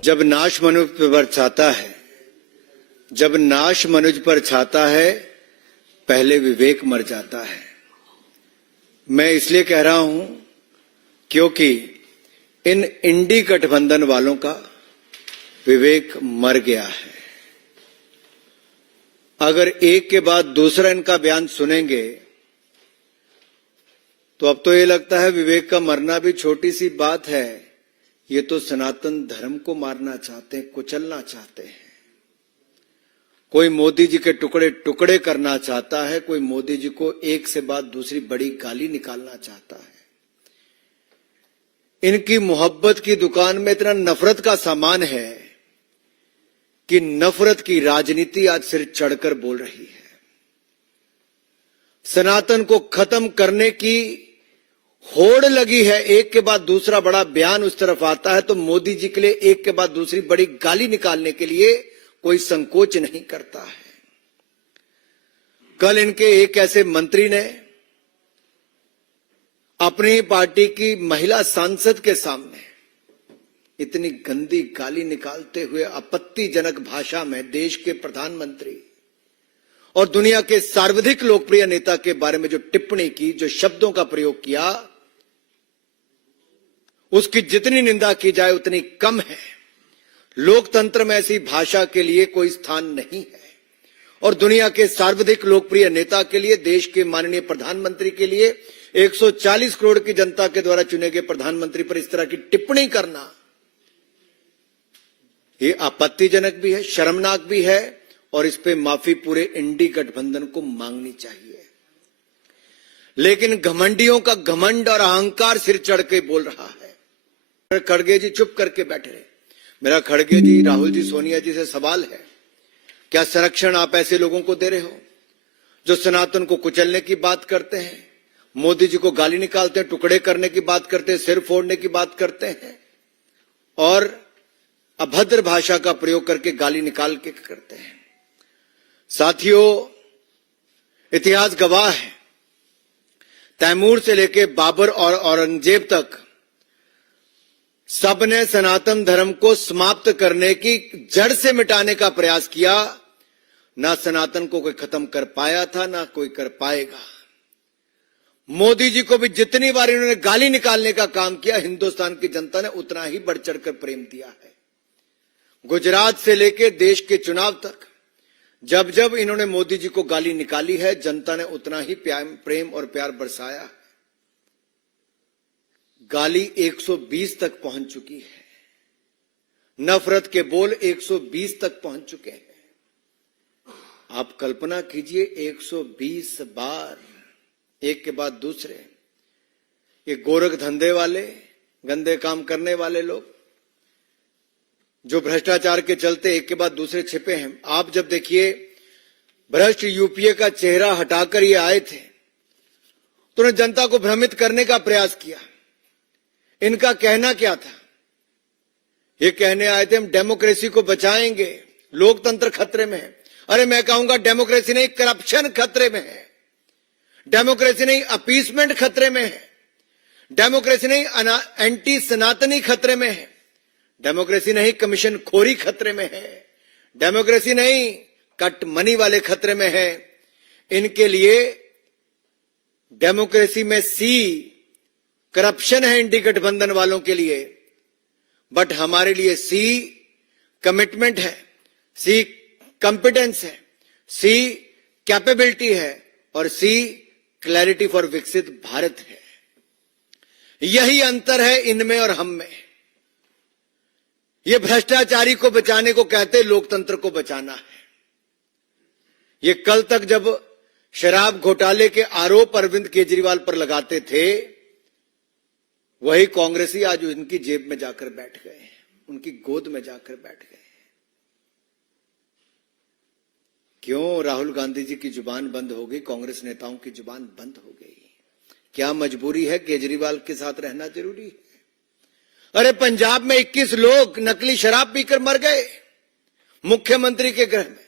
जब नाश मनुष्य पर छाता है, जब नाश मनुष्य पर छाता है, पहले विवेक मर जाता है। मैं इसलिए कह रहा हूं क्योंकि इन इंडी गठबंधन वालों का विवेक मर गया है। अगर एक के बाद दूसरा इनका बयान सुनेंगे तो अब तो ये लगता है विवेक का मरना भी छोटी सी बात है। ये तो सनातन धर्म को मारना चाहते हैं, कुचलना चाहते हैं। कोई मोदी जी के टुकड़े टुकड़े करना चाहता है, कोई मोदी जी को एक से बाद दूसरी बड़ी गाली निकालना चाहता है। इनकी मोहब्बत की दुकान में इतना नफरत का सामान है कि नफरत की राजनीति आज सिर चढ़कर बोल रही है। सनातन को खत्म करने की होड़ लगी है। एक के बाद दूसरा बड़ा बयान उस तरफ आता है तो मोदी जी के लिए एक के बाद दूसरी बड़ी गाली निकालने के लिए कोई संकोच नहीं करता है। कल इनके एक ऐसे मंत्री ने अपनी पार्टी की महिला सांसद के सामने इतनी गंदी गाली निकालते हुए आपत्तिजनक भाषा में देश के प्रधानमंत्री और दुनिया के सर्वाधिक लोकप्रिय नेता के बारे में जो टिप्पणी की, जो शब्दों का प्रयोग किया, उसकी जितनी निंदा की जाए उतनी कम है। लोकतंत्र में ऐसी भाषा के लिए कोई स्थान नहीं है और दुनिया के सर्वाधिक लोकप्रिय नेता के लिए, देश के माननीय प्रधानमंत्री के लिए, 140 करोड़ की जनता के द्वारा चुने गए प्रधानमंत्री पर इस तरह की टिप्पणी करना ये आपत्तिजनक भी है, शर्मनाक भी है और इस पे माफी पूरे इंडी गठबंधन को मांगनी चाहिए। लेकिन घमंडियों का घमंड और अहंकार सिर चढ़ के बोल रहा है। खड़गे जी चुप करके बैठे रहे। मेरा खड़गे जी, राहुल जी, सोनिया जी से सवाल है, क्या संरक्षण आप ऐसे लोगों को दे रहे हो जो सनातन को कुचलने की बात करते हैं, मोदी जी को गाली निकालते हैं, टुकड़े करने की बात करते हैं, सिर फोड़ने की बात करते हैं और अभद्र भाषा का प्रयोग करके गाली निकाल के करते हैं। साथियों, इतिहास गवाह है, तैमूर से लेकर बाबर और औरंगजेब तक सबने सनातन धर्म को समाप्त करने की, जड़ से मिटाने का प्रयास किया। ना सनातन को कोई खत्म कर पाया था, ना कोई कर पाएगा। मोदी जी को भी जितनी बार इन्होंने गाली निकालने का काम किया, हिंदुस्तान की जनता ने उतना ही बढ़ चढ़कर प्रेम दिया है। गुजरात से लेकर देश के चुनाव तक जब जब इन्होंने मोदी जी को गाली निकाली है, जनता ने उतना ही प्रेम और प्यार बरसाया है। गाली 120 तक पहुंच चुकी है, नफरत के बोल 120 तक पहुंच चुके हैं। आप कल्पना कीजिए, 120 बार एक के बाद दूसरे ये गोरख धंधे वाले, गंदे काम करने वाले लोग जो भ्रष्टाचार के चलते एक के बाद दूसरे छिपे हैं। आप जब देखिए, भ्रष्ट यूपीए का चेहरा हटाकर ये आए थे तो उन्होंने जनता को भ्रमित करने का प्रयास किया। इनका कहना क्या था? ये कहने आए थे हम डेमोक्रेसी को बचाएंगे, लोकतंत्र खतरे में है। अरे मैं कहूंगा डेमोक्रेसी नहीं, करप्शन खतरे में है। डेमोक्रेसी नहीं, अपीसमेंट खतरे में है। डेमोक्रेसी नहीं, एंटी सनातनी खतरे में है। डेमोक्रेसी नहीं, कमीशन खोरी खतरे में है। डेमोक्रेसी नहीं, कट मनी वाले खतरे में है। इनके लिए डेमोक्रेसी में सी करप्शन है, इंडी गठबंधन वालों के लिए, बट हमारे लिए सी कमिटमेंट है, सी कॉम्पिटेंस है, सी कैपेबिलिटी है और सी क्लैरिटी फॉर विकसित भारत है। यही अंतर है इनमें और हम में। ये भ्रष्टाचारी को बचाने को कहते, लोकतंत्र को बचाना है। ये कल तक जब शराब घोटाले के आरोप अरविंद केजरीवाल पर लगाते थे, वही कांग्रेसी आज उनकी जेब में जाकर बैठ गए हैं, उनकी गोद में जाकर बैठ गए हैं। क्यों राहुल गांधी जी की जुबान बंद हो गई, कांग्रेस नेताओं की जुबान बंद हो गई? क्या मजबूरी है? केजरीवाल के साथ रहना जरूरी है? अरे पंजाब में 21 लोग नकली शराब पीकर मर गए मुख्यमंत्री के गृह में।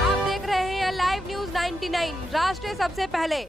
आप देख रहे हैं लाइव न्यूज 9 99 राष्ट्र सबसे पहले।